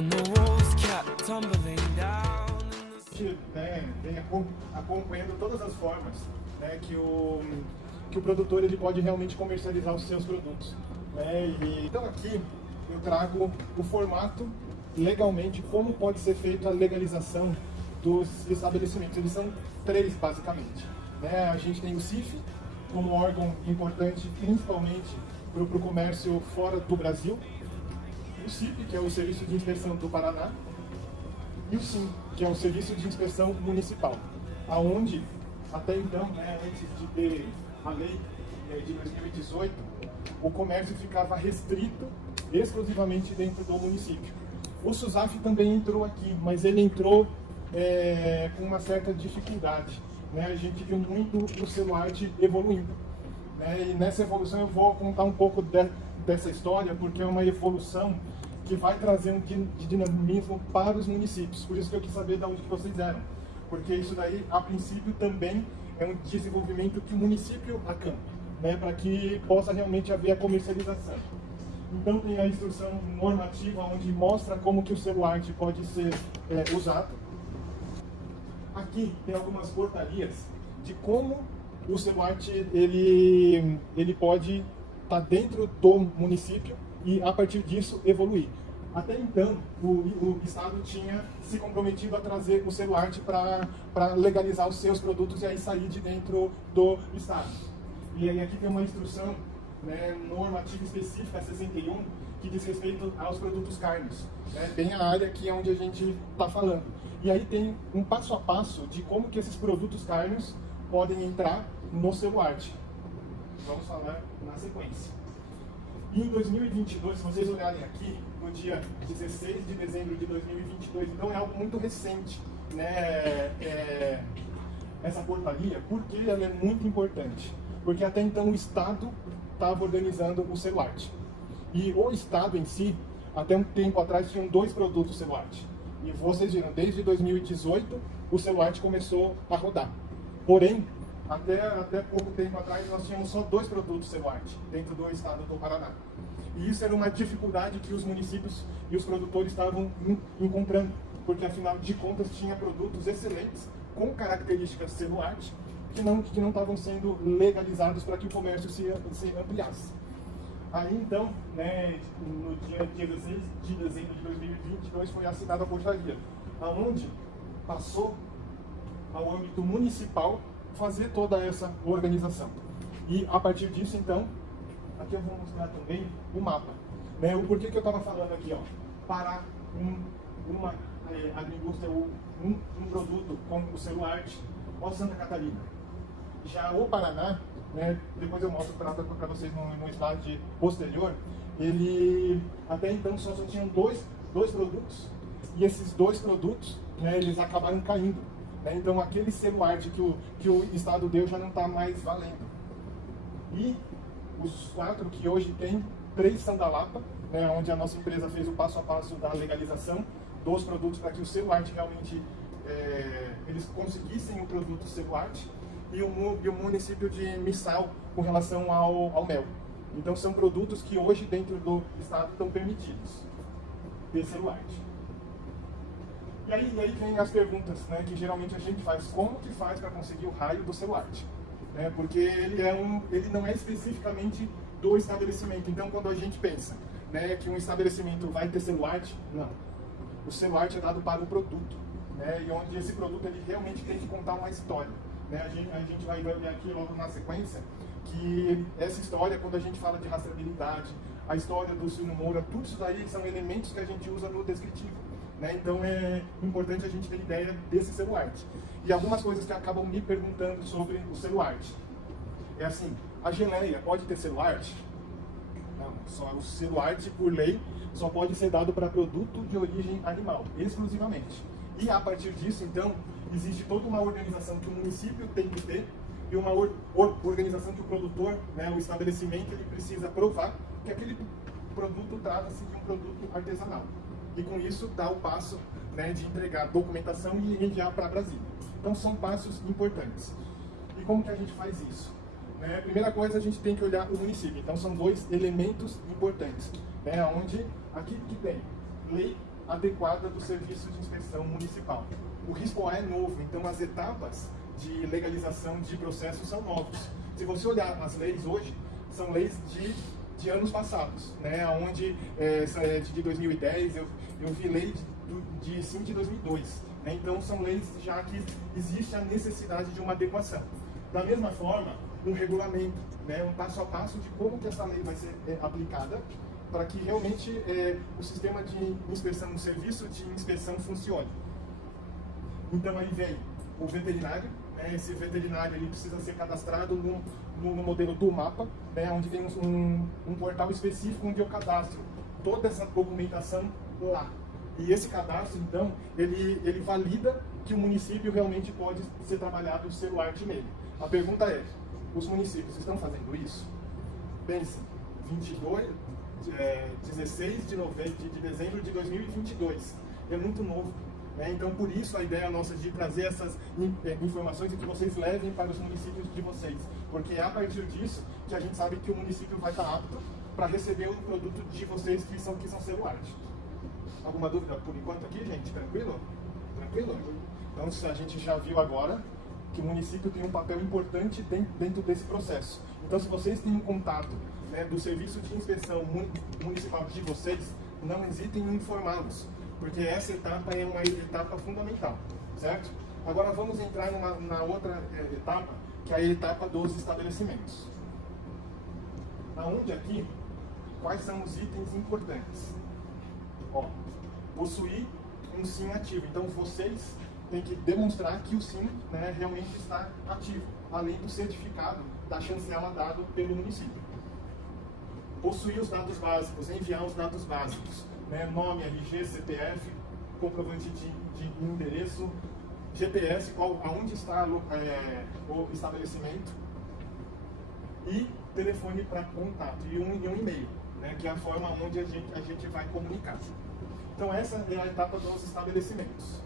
And the walls kept tumbling down. Vem acompanhando todas as formas, né, que o produtor ele pode realmente comercializar os seus produtos, né? Então aqui eu trago o formato legalmente, como pode ser feita a legalização dos estabelecimentos. Eles são três basicamente, né? A gente tem o CIF como órgão importante principalmente para o comércio fora do Brasil, o CIP, que é o Serviço de Inspeção do Paraná, e o SIM, que é o Serviço de Inspeção Municipal, aonde até então, né, antes de ter a lei de 2018, o comércio ficava restrito exclusivamente dentro do município. O SUSAF também entrou aqui, mas ele entrou com uma certa dificuldade, né? A gente viu muito o Celuarte evoluindo, né? E nessa evolução eu vou contar um pouco dessa história, porque é uma evolução que vai trazer um dinamismo para os municípios. Por isso que eu quis saber de onde que vocês eram, porque isso daí, a princípio, também é um desenvolvimento que o município acampa, né, para que possa realmente haver a comercialização. Então tem a instrução normativa, onde mostra como que o Celuarte pode ser usado. Aqui tem algumas portarias de como o Celuarte ele pode estar dentro do município e, a partir disso, evoluir. Até então, o Estado tinha se comprometido a trazer o Celuarte para legalizar os seus produtos e aí sair de dentro do Estado. E aí aqui tem uma instrução, né, normativa específica, 61, que diz respeito aos produtos carnes, né, bem a área que é onde a gente está falando. E aí tem um passo a passo de como que esses produtos carnes podem entrar no Celuarte. Vamos falar na sequência. E em 2022, se vocês olharem aqui, no dia 16 de dezembro de 2022, então é algo muito recente, né, essa portaria, porque ela é muito importante. Porque até então o Estado estava organizando o Celuarte. E o Estado em si, até um tempo atrás, tinham dois produtos Celuarte. E vocês viram, desde 2018, o Celuarte começou a rodar. Porém, até pouco tempo atrás, nós tínhamos só dois produtos Celuarte dentro do estado do Paraná. E isso era uma dificuldade que os municípios e os produtores estavam encontrando, porque afinal de contas tinha produtos excelentes, com características Celuarte, que não estavam sendo legalizados para que o comércio se ampliasse. Aí então, né, no dia 16 de dezembro de 2022, foi assinada a portaria, aonde passou ao âmbito municipal fazer toda essa organização. E a partir disso, então, aqui eu vou mostrar também o mapa, né? O porquê que eu estava falando aqui, ó, para uma agroindústria ou um produto como o Celuarte, ó, Santa Catarina. Já o Paraná, né, depois eu mostro para vocês no slide posterior, ele até então só tinham dois produtos, e esses dois produtos, né, eles acabaram caindo. Então aquele Celuarte que o Estado deu já não está mais valendo. E os 4 que hoje tem, 3 são da Lapa, né, onde a nossa empresa fez o passo a passo da legalização dos produtos para que o Celuarte realmente eles conseguissem o produto Celuarte, e o município de Missal com relação ao mel. Então são produtos que hoje dentro do Estado estão permitidos de Celuarte. E aí vem as perguntas, né, que geralmente a gente faz. Como que faz para conseguir o raio do Celuarte? Né, porque ele não é especificamente do estabelecimento. Então, quando a gente pensa, né, que um estabelecimento vai ter Celuarte, não. O Celuarte é dado para o produto, né, e onde esse produto ele realmente tem que contar uma história. Né, a gente vai ver aqui logo na sequência que essa história, quando a gente fala de rastreabilidade, a história do Silvio Moura, tudo isso daí são elementos que a gente usa no descritivo. Né? Então é importante a gente ter ideia desse Celuarte. E algumas coisas que acabam me perguntando sobre o Celuarte. É assim, a geleia pode ter Celuarte? Não, só o Celuarte, por lei, só pode ser dado para produto de origem animal, exclusivamente. E a partir disso, então, existe toda uma organização que o município tem que ter e uma organização que o produtor, né, o estabelecimento, ele precisa provar que aquele produto trata-se de um produto artesanal. E com isso dá o passo, né, de entregar documentação e enviar para Brasília. Então são passos importantes. E como que a gente faz isso? Né, primeira coisa, a gente tem que olhar o município. Então são dois elementos importantes, né, onde aqui que tem lei adequada do serviço de inspeção municipal. O RISPO-A é novo, então as etapas de legalização de processos são novos. Se você olhar as leis hoje, são leis de anos passados, né? Onde de 2010, eu vi lei de 2002. Né? Então são leis já que existe a necessidade de uma adequação. Da mesma forma, um regulamento, né? Um passo a passo de como que essa lei vai ser aplicada para que realmente o sistema de inspeção, o serviço de inspeção funcione. Então aí vem o veterinário, né? Esse veterinário ele precisa ser cadastrado no modelo do mapa, né? Onde tem um portal específico onde eu cadastro toda essa documentação lá. E esse cadastro, então, ele valida que o município realmente pode ser trabalhado o selo arte nele. A pergunta é, os municípios estão fazendo isso? Pense, 16 de dezembro de 2022, é muito novo. Né? Então, por isso, a ideia nossa de trazer essas informações e que vocês levem para os municípios de vocês. Porque é a partir disso que a gente sabe que o município vai estar apto para receber o produto de vocês que são selo arte. Alguma dúvida por enquanto aqui, gente? Tranquilo? Tranquilo? Então, a gente já viu agora que o município tem um papel importante dentro desse processo. Então, se vocês têm um contato, né, do serviço de inspeção municipal de vocês, não hesitem em informá-los, porque essa etapa é uma etapa fundamental, certo? Agora vamos entrar na outra etapa, que é a etapa dos estabelecimentos. Aonde aqui, quais são os itens importantes? Ó, possuir um SIM ativo. Então vocês têm que demonstrar que o SIM, né, realmente está ativo, além do certificado da chancela dado pelo município. Possuir os dados básicos, enviar os dados básicos, né, nome, RG, CPF, comprovante de endereço, GPS, aonde está o estabelecimento, e telefone para contato, e um e-mail, né, que é a forma onde a gente vai comunicar. Então essa é a etapa dos estabelecimentos.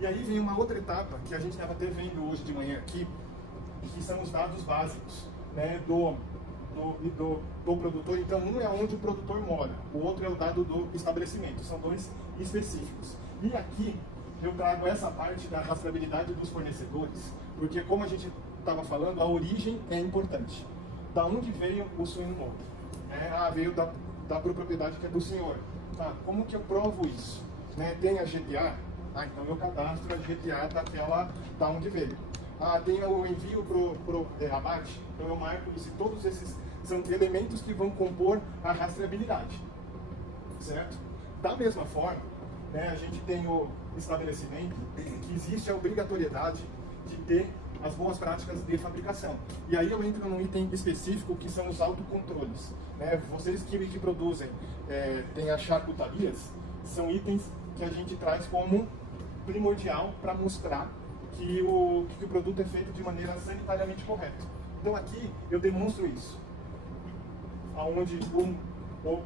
E aí vem uma outra etapa que a gente estava até vendo hoje de manhã aqui, que são os dados básicos, né, do produtor. Então um é onde o produtor mora, o outro é o dado do estabelecimento, são dois específicos. E aqui eu trago essa parte da rastreabilidade dos fornecedores, porque como a gente estava falando, a origem é importante. Da onde veio o suíno novo? Veio da propriedade que é do senhor. Tá, como que eu provo isso? Né, tem a GTA? Então eu cadastro a GTA da onde veio. Tem o envio pro abate? Então eu marco isso. Todos esses são elementos que vão compor a rastreabilidade. Certo? Da mesma forma, né, a gente tem o estabelecimento que existe a obrigatoriedade de ter as boas práticas de fabricação. E aí eu entro num item específico que são os autocontroles. Né? Vocês que produzem, tem as charcutarias, são itens que a gente traz como primordial para mostrar que o produto é feito de maneira sanitariamente correta. Então aqui eu demonstro isso, aonde o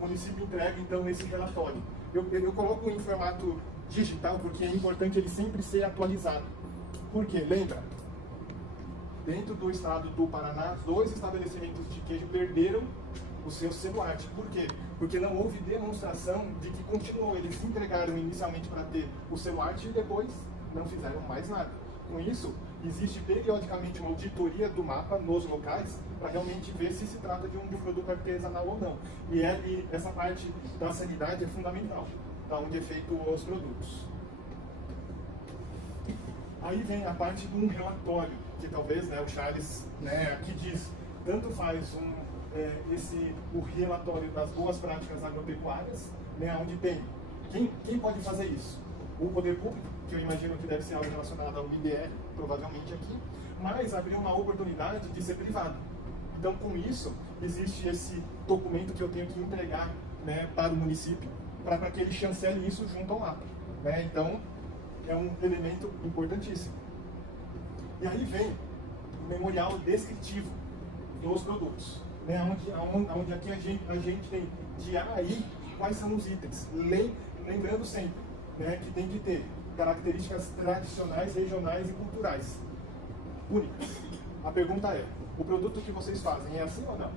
município entrega então esse relatório. Eu coloco em formato digital porque é importante ele sempre ser atualizado. Porque, lembra, dentro do estado do Paraná, 2 estabelecimentos de queijo perderam o seu selo arte. Por quê? Porque não houve demonstração de que continuou. Eles entregaram inicialmente para ter o selo arte e depois não fizeram mais nada. Com isso, existe periodicamente uma auditoria do mapa nos locais para realmente ver se se trata de um produto artesanal ou não. E essa parte da sanidade é fundamental, da onde é feito os produtos. Aí vem a parte de um relatório, que talvez, né, o Charles, né, aqui diz, tanto faz o relatório das boas práticas agropecuárias, né, onde tem, quem pode fazer isso? O poder público, que eu imagino que deve ser algo relacionado ao IBR, provavelmente aqui, mas abriu uma oportunidade de ser privado. Então, com isso, existe esse documento que eu tenho que entregar, né, para o município, para que ele chancele isso junto ao mapa. Né? Então, é um elemento importantíssimo. E aí vem o memorial descritivo dos produtos, né? onde aqui a gente tem de A a I quais são os itens. Lembrando sempre, né, que tem que ter características tradicionais, regionais e culturais únicas. A pergunta é, o produto que vocês fazem é assim ou não?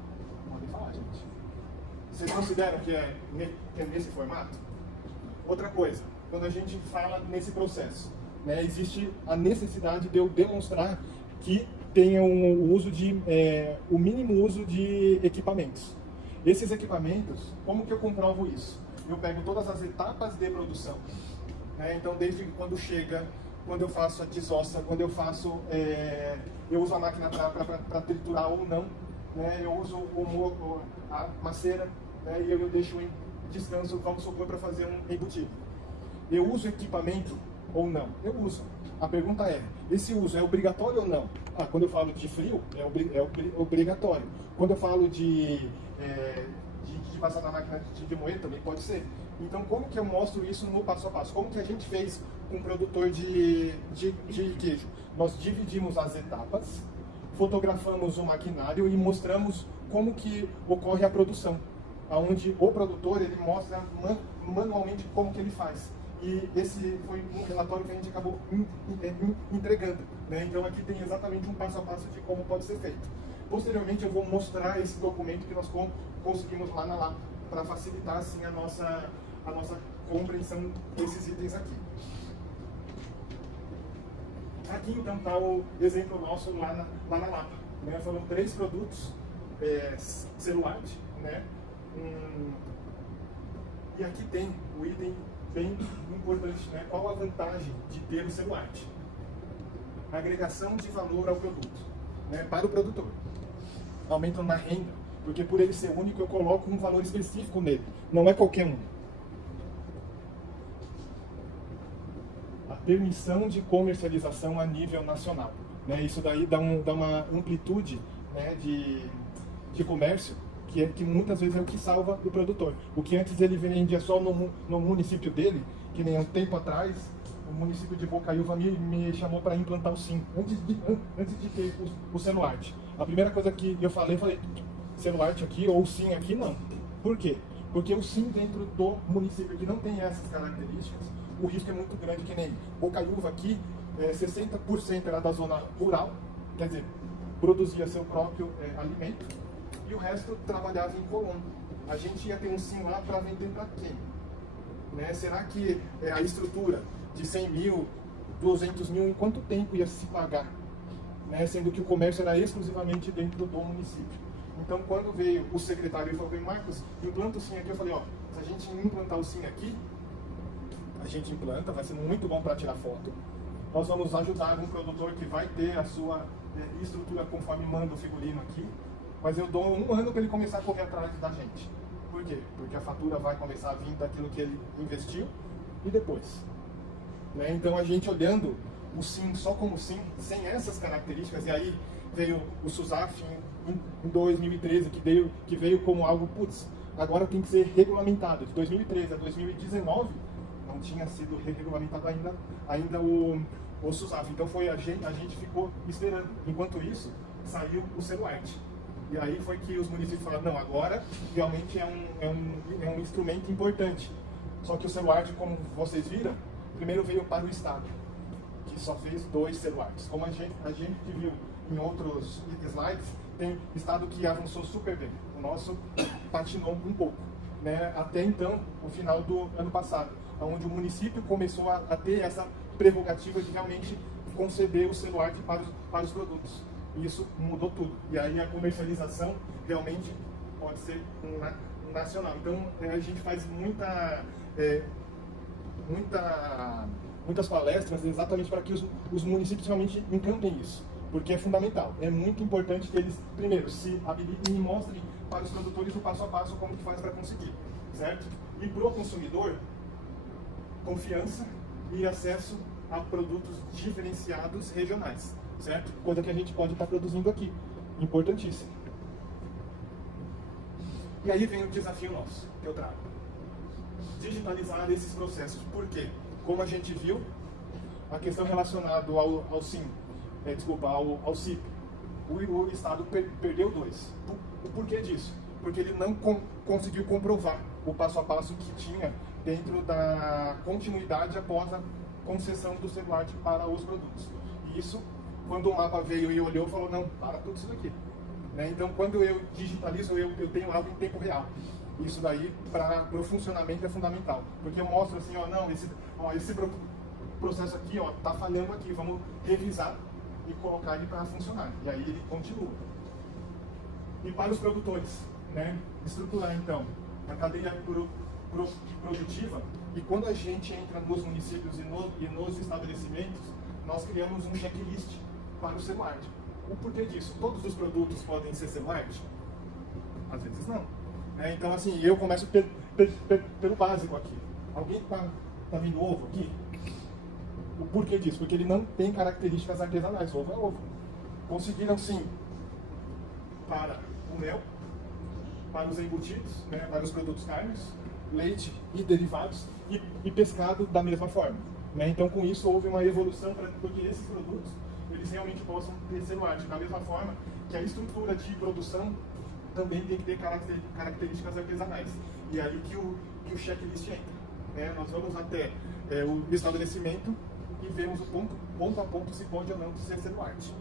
Podem falar, gente. Vocês consideram que é nesse formato? Outra coisa, quando a gente fala nesse processo, né, existe a necessidade de eu demonstrar que tenha o uso de, o mínimo uso de equipamentos. Esses equipamentos, como que eu comprovo isso? Eu pego todas as etapas de produção, né? Então desde quando chega, quando eu faço a desossa, quando eu faço, eu uso a máquina para triturar ou não, né? Eu uso a maceira, né? E eu deixo em descanso, vamos supor, para fazer um embutido. Eu uso equipamento ou não? Eu uso. A pergunta é, esse uso é obrigatório ou não? Quando eu falo de frio, é obrigatório. Quando eu falo de passar na máquina de moer, também pode ser. Então, como que eu mostro isso no passo a passo? Como que a gente fez com o produtor de queijo? Nós dividimos as etapas, fotografamos o maquinário e mostramos como que ocorre a produção, onde o produtor ele mostra manualmente como que ele faz. E esse foi um relatório que a gente acabou entregando, né? Então aqui tem exatamente um passo a passo de como pode ser feito. Posteriormente eu vou mostrar esse documento que nós conseguimos lá na LAPA, para facilitar assim a nossa compreensão desses itens aqui. Aqui então está o exemplo nosso lá na LAPA, né? Foram 3 produtos, celulite, né? E aqui tem o item bem importante, né? Qual a vantagem de ter o celulite? Agregação de valor ao produto, né? Para o produtor. Aumento na renda, porque por ele ser único eu coloco um valor específico nele, não é qualquer um. A permissão de comercialização a nível nacional, né? Isso daí dá uma amplitude, né, de comércio que muitas vezes é o que salva o produtor. O que antes ele vendia só no município dele, que nem um tempo atrás, o município de Bocaiúva me chamou para implantar o SIM, antes de ter o celulite. A primeira coisa que eu falei, celulite aqui ou SIM aqui, não. Por quê? Porque o SIM dentro do município que não tem essas características, o risco é muito grande, que nem Bocaiúva aqui, 60% era da zona rural, quer dizer, produzia seu próprio alimento, e o resto trabalhava em colônia. A gente ia ter um SIM lá para vender para quem? Né? Será que a estrutura de 100 mil, 200 mil, em quanto tempo ia se pagar? Né? Sendo que o comércio era exclusivamente dentro do município. Então, quando veio o secretário e falou: Marcos, implanta o SIM aqui, eu falei: ó, se a gente implantar o SIM aqui, a gente implanta, vai ser muito bom para tirar foto. Nós vamos ajudar um produtor que vai ter a sua estrutura conforme manda o figurino aqui, mas eu dou 1 ano para ele começar a correr atrás da gente. Por quê? Porque a fatura vai começar a vir daquilo que ele investiu e depois. Né? Então a gente olhando o SIM só como SIM, sem essas características, e aí veio o SUSAF em 2013, que veio como algo, putz, agora tem que ser regulamentado. De 2013 a 2019 não tinha sido regulamentado ainda o SUSAF. Então a gente ficou esperando. Enquanto isso, saiu o celulite. E aí foi que os municípios falaram: não, agora realmente é um instrumento importante. Só que o celulite, como vocês viram, primeiro veio para o Estado, que só fez 2 celulares. Como a gente viu em outros slides, tem Estado que avançou super bem. O nosso patinou um pouco, né? Até então, o final do ano passado, onde o município começou a ter essa prerrogativa de realmente conceder o celulite para os produtos. Isso mudou tudo. E aí a comercialização realmente pode ser nacional. Então a gente faz muitas palestras exatamente para que os municípios realmente encampem isso. Porque é fundamental. É muito importante que eles, primeiro, se habilitem e mostrem para os produtores o passo a passo como que faz para conseguir. Certo? E para o consumidor, confiança e acesso a produtos diferenciados regionais. Certo? Coisa que a gente pode estar produzindo aqui. Importantíssimo. E aí vem o desafio nosso, que eu trago. Digitalizar esses processos. Por quê? Como a gente viu, a questão relacionada ao SIM, ao CIP, o Estado perdeu 2. O porquê disso? Porque ele não conseguiu comprovar o passo a passo que tinha dentro da continuidade após a concessão do celulite para os produtos. E isso, quando o mapa veio e olhou, falou: não, para tudo isso daqui. Né? Então, quando eu digitalizo, eu tenho algo em tempo real. Isso daí, para o funcionamento, é fundamental. Porque eu mostro assim, ó, não, esse processo aqui, ó, tá falhando aqui, vamos revisar e colocar ele para funcionar. E aí ele continua. E para os produtores, né, estruturar então a cadeia produtiva. E quando a gente entra nos municípios e nos estabelecimentos, nós criamos um checklist para o Seluart. O porquê disso? Todos os produtos podem ser Seluart? Às vezes não. Então, assim, eu começo pelo básico aqui. Alguém tá vendo ovo aqui? O porquê disso? Porque ele não tem características artesanais. Ovo é ovo. Conseguiram, sim, para o mel, para os embutidos, né, para os produtos carnes, leite e derivados, e pescado da mesma forma. Então, com isso, houve uma evolução para que esses produtos eles realmente possam ter Seluart. Da mesma forma que a estrutura de produção também tem que ter características artesanais. E é aí que o checklist entra. Nós vamos até o estabelecimento e vemos o ponto a ponto se pode ou não ser Seluart.